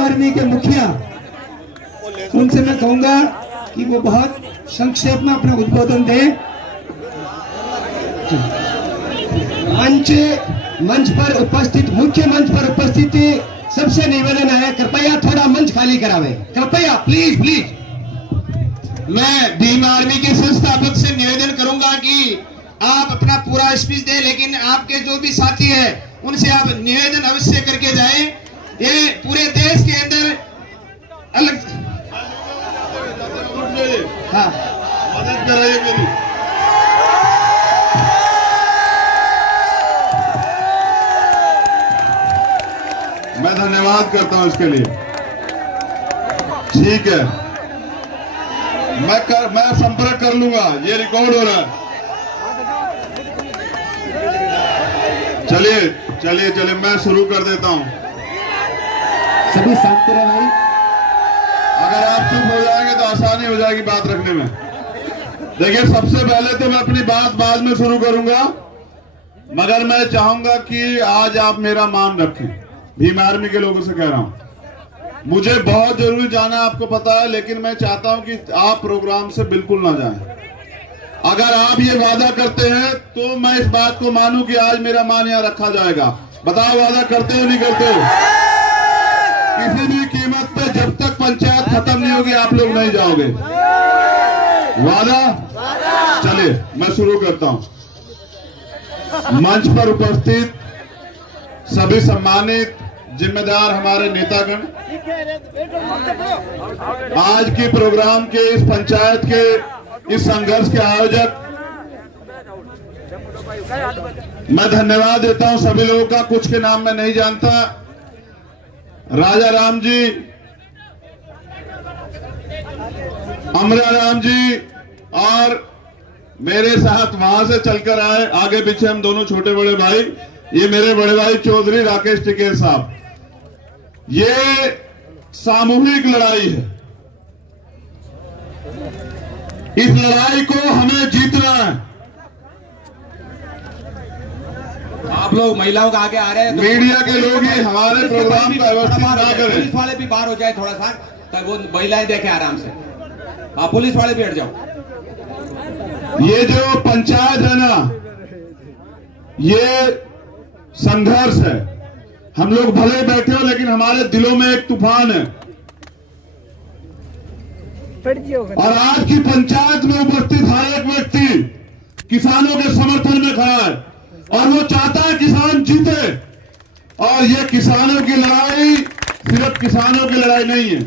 Army के मुखिया, उनसे मैं कहूंगा कि वो बहुत संक्षेप में अपना उद्बोधन दें। मंच पर उपस्थित, मुख्य मंच पर उपस्थित सबसे निवेदन है, कृपया थोड़ा मंच खाली करावे, कृपया, प्लीज प्लीज। मैं भीम आर्मी के संस्थापक से निवेदन करूंगा कि आप अपना पूरा स्पीच दें, लेकिन आपके जो भी साथी है उनसे आप निवेदन अवश्य करके जाएं। ये पूरे देश के अंदर अलग मदद कराइए मेरी। मैं धन्यवाद करता हूं इसके लिए। ठीक है, मैं संपर्क कर लूंगा, ये रिकॉर्ड हो रहा है। चलिए चलिए चलिए, मैं शुरू कर देता हूं। सभी शांत रहे भाई। अगर आप चुप हो जाएंगे तो आसानी हो जाएगी बात रखने में। देखिए, सबसे पहले तो मैं अपनी बात बाद में शुरू करूंगा, मगर मैं चाहूंगा कि आज आप मेरा मान रखें। भीम आर्मी के लोगों से कह रहा हूं, मुझे बहुत जरूरी जाना, आपको पता है, लेकिन मैं चाहता हूं कि आप प्रोग्राम से बिल्कुल ना जाएं। अगर आप ये वादा करते हैं तो मैं इस बात को मानूं कि आज मेरा मान यहां रखा जाएगा। बताओ, वादा करते हो नहीं करते हो? किसी भी कीमत पे जब तक पंचायत खत्म नहीं होगी आप लोग नहीं जाओगे। वादा? चलिए मैं शुरू करता हूं। मंच पर उपस्थित सभी सम्मानित जिम्मेदार हमारे नेतागण, आज के प्रोग्राम के, इस पंचायत के, इस संघर्ष के आयोजक, मैं धन्यवाद देता हूं सभी लोगों का। कुछ के नाम मैं नहीं जानता। राजा राम जी, अमरा राम जी, और मेरे साथ वहां से चलकर आए, आगे पीछे हम दोनों छोटे बड़े भाई, ये मेरे बड़े भाई चौधरी राकेश टिकेर साहब। ये सामूहिक लड़ाई है, इस लड़ाई को हमें जीतना है। आप लोग महिलाओं का आगे आ रहे हैं तो मीडिया के लोग ही हमारे प्रोग्राम का व्यवस्थित ना करें। पुलिस वाले भी बाहर हो जाए थोड़ा सा, तब वो महिलाएं देखें आराम से। हाँ, पुलिस वाले भी हट जाओ। ये जो पंचायत है ना, ये संघर्ष है। हम लोग भले बैठे हो, लेकिन हमारे दिलों में एक तूफान है। और आज की पंचायत में उपस्थित हर एक व्यक्ति किसानों के समर्थन में खड़ा है और वो चाहता है किसान जीते। और ये किसानों की लड़ाई सिर्फ किसानों की लड़ाई नहीं है,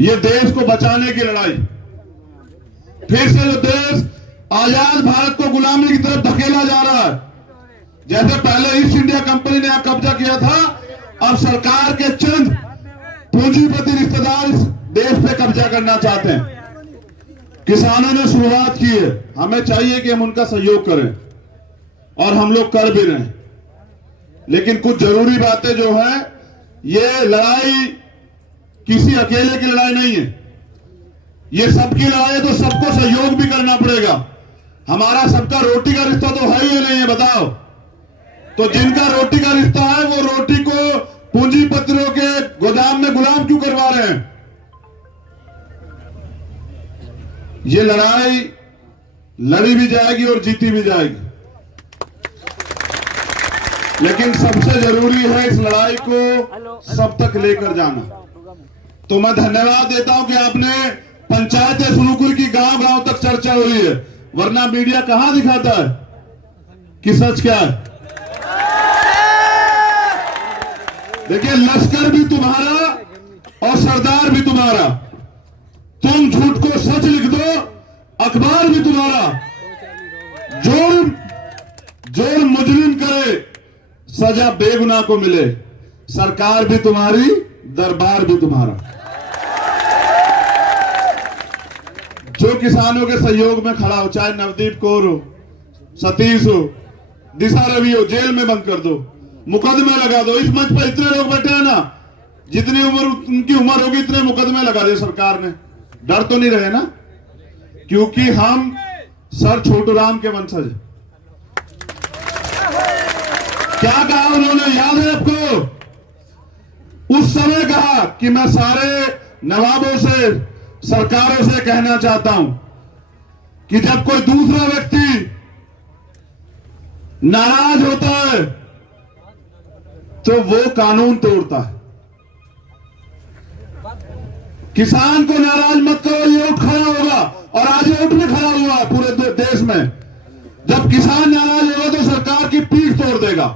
ये देश को बचाने की लड़ाई। फिर से जो देश आजाद भारत को गुलामी की तरफ धकेला जा रहा है, जैसे पहले ईस्ट इंडिया कंपनी ने कब्जा किया था, अब सरकार के चंद पूंजीपति रिश्तेदार इस देश पे कब्जा करना चाहते हैं। किसानों ने शुरुआत की है, हमें चाहिए कि हम उनका सहयोग करें और हम लोग कर भी रहे हैं। लेकिन कुछ जरूरी बातें जो है, ये लड़ाई किसी अकेले की लड़ाई नहीं है, ये सबकी लड़ाई है, तो सबको सहयोग भी करना पड़ेगा। हमारा सबका रोटी का रिश्ता तो है ही नहीं है, बताओ। तो जिनका रोटी का रिश्ता है वो रोटी को पूंजीपतियों के गोदाम में गुलाम क्यों करवा रहे हैं? ये लड़ाई लड़ी भी जाएगी और जीती भी जाएगी, लेकिन सबसे जरूरी है इस लड़ाई को सब तक लेकर जाना। तो मैं धन्यवाद देता हूं कि आपने पंचायत सुलूपुर की गांव गांव तक चर्चा हो रही है, वरना मीडिया कहां दिखाता है कि सच क्या है। देखिए, लश्कर भी तुम्हारा और सरदार भी तुम्हारा, तुम झूठ को सच लिख दो, अखबार भी तुम्हारा। जोर मुजरिम करे, सजा बेगुनाह को मिले, सरकार भी तुम्हारी, दरबार भी तुम्हारा। जो किसानों के सहयोग में खड़ा हो, चाहे नवदीप कौर हो, सतीश हो, दिशा रवि हो, जेल में बंद कर दो, मुकदमे लगा दो। इस मंच पर इतने लोग बैठे हैं ना, जितनी उम्र उनकी उम्र होगी इतने मुकदमे लगा दिए सरकार ने। डर तो नहीं रहे ना, क्योंकि हम सर छोटूराम के वंशज। क्या कहा उन्होंने, याद है आपको? उस कहा कि मैं सारे नवाबों से, सरकारों से कहना चाहता हूं कि जब कोई दूसरा व्यक्ति नाराज होता है तो वो कानून तोड़ता है। किसान को नाराज मत करो, ये उठ खड़ा होगा, और आज ये उठ भी खड़ा हुआ है पूरे देश में। जब किसान नाराज होगा तो सरकार की पीठ तोड़ देगा,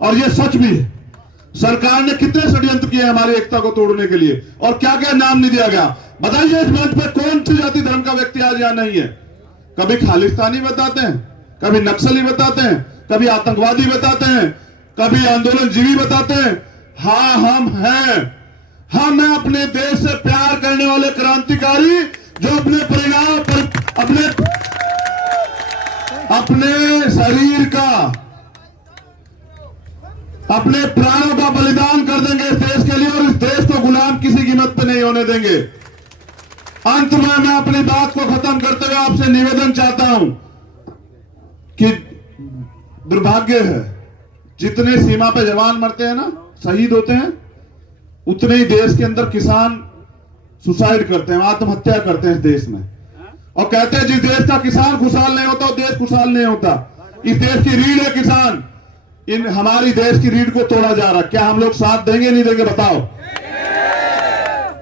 और ये सच भी है। सरकार ने कितने षड्यंत्र किए हमारी एकता को तोड़ने के लिए, और क्या क्या नाम नहीं दिया गया। बताइए इस मंच पर कौन सी जाति धर्म का व्यक्ति आज यहां नहीं है? कभी खालिस्तानी बताते हैं, कभी नक्सली बताते हैं, कभी आतंकवादी बताते हैं, कभी आंदोलनजीवी बताते हैं। हाँ, हम हैं। हम हैं अपने देश से प्यार करने वाले क्रांतिकारी, जो अपने परिवार पर अपने शरीर का, अपने प्राणों का बलिदान कर देंगे इस देश के लिए, और इस देश को गुलाम किसी कीमत पे नहीं होने देंगे। अंत में मैं अपनी बात को खत्म करते हुए आपसे निवेदन चाहता हूं कि दुर्भाग्य है, जितने सीमा पे जवान मरते हैं ना, शहीद होते हैं, उतने ही देश के अंदर किसान सुसाइड करते हैं, आत्महत्या करते हैं इस देश में, और कहते हैं जिस देश का किसान खुशहाल नहीं होता वो देश खुशहाल नहीं होता। इस देश की रीढ़ है किसान, इन हमारी देश की रीढ़ को तोड़ा जा रहा। क्या हम लोग साथ देंगे नहीं देंगे बताओ?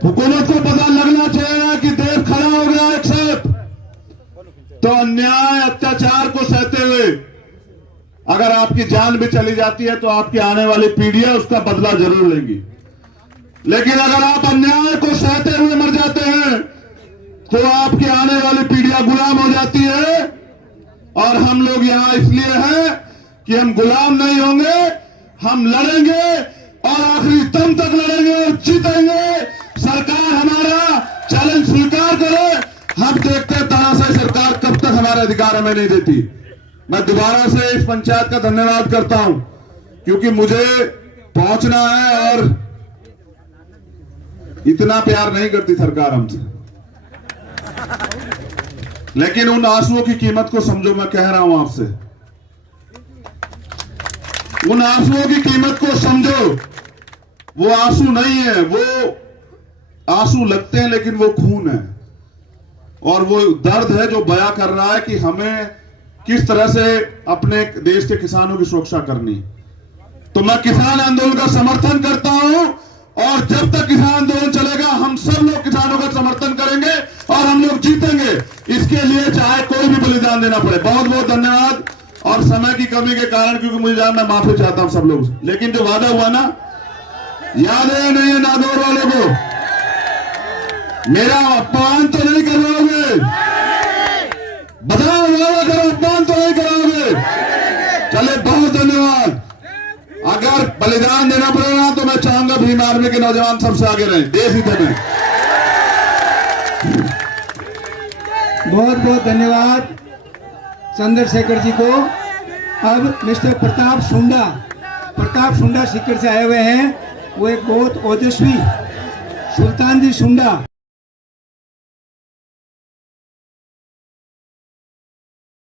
हुकूमत को पता लगना चाहिए कि देश खड़ा हो गया एक साथ, तो अन्याय अत्याचार को सहते हुए अगर आपकी जान भी चली जाती है तो आपकी आने वाली पीढ़ियां उसका बदला जरूर लेंगी। लेकिन अगर आप अन्याय को सहते हुए मर जाते हैं तो आपकी आने वाली पीढ़ियां गुलाम हो जाती है। और हम लोग यहां इसलिए हैं कि हम गुलाम नहीं होंगे, हम लड़ेंगे और आखिरी दम तक लड़ेंगे और जीतेंगे। सरकार हमारा चैलेंज स्वीकार करे। हम देखते हैं तानाशाही सरकार कब तक हमारे अधिकार हमें नहीं देती। मैं दोबारा से इस पंचायत का धन्यवाद करता हूं, क्योंकि मुझे पहुंचना है और इतना प्यार नहीं करती सरकार हमसे। लेकिन उन आंसुओं की कीमत को समझो, मैं कह रहा हूं आपसे, उन आंसुओं की कीमत को समझो। वो आंसू नहीं है, वो आंसू लगते हैं लेकिन वो खून है, और वो दर्द है जो बयां कर रहा है कि हमें किस तरह से अपने देश के किसानों की सुरक्षा करनी। तो मैं किसान आंदोलन का समर्थन करता हूं, और जब तक किसान आंदोलन चलेगा हम सब लोग किसानों का समर्थन करेंगे और हम लोग जीतेंगे। इसके लिए चाहे कोई भी बलिदान देना पड़े। बहुत बहुत धन्यवाद। और समय की कमी के कारण, क्योंकि मुझे जाना, मैं माफी चाहता हूं सब लोग से। लेकिन जो वादा हुआ ना, याद है नहीं है नागौर वालों को? मेरा अपमान तो नहीं करवाओगे? बताओ, वादा करो, अपमान तो नहीं कराओगे? चले, बहुत धन्यवाद। अगर बलिदान देना पड़ेगा तो मैं चाहूंगा भीम आर्मी के नौजवान सबसे आगे रहें, देश हित में। बहुत बहुत धन्यवाद चंद्रशेखर जी को। अब मिस्टर प्रताप सुंडा सीकर से आए हुए हैं। वो एक बहुत ओजस्वी सुल्तान जी सुंडा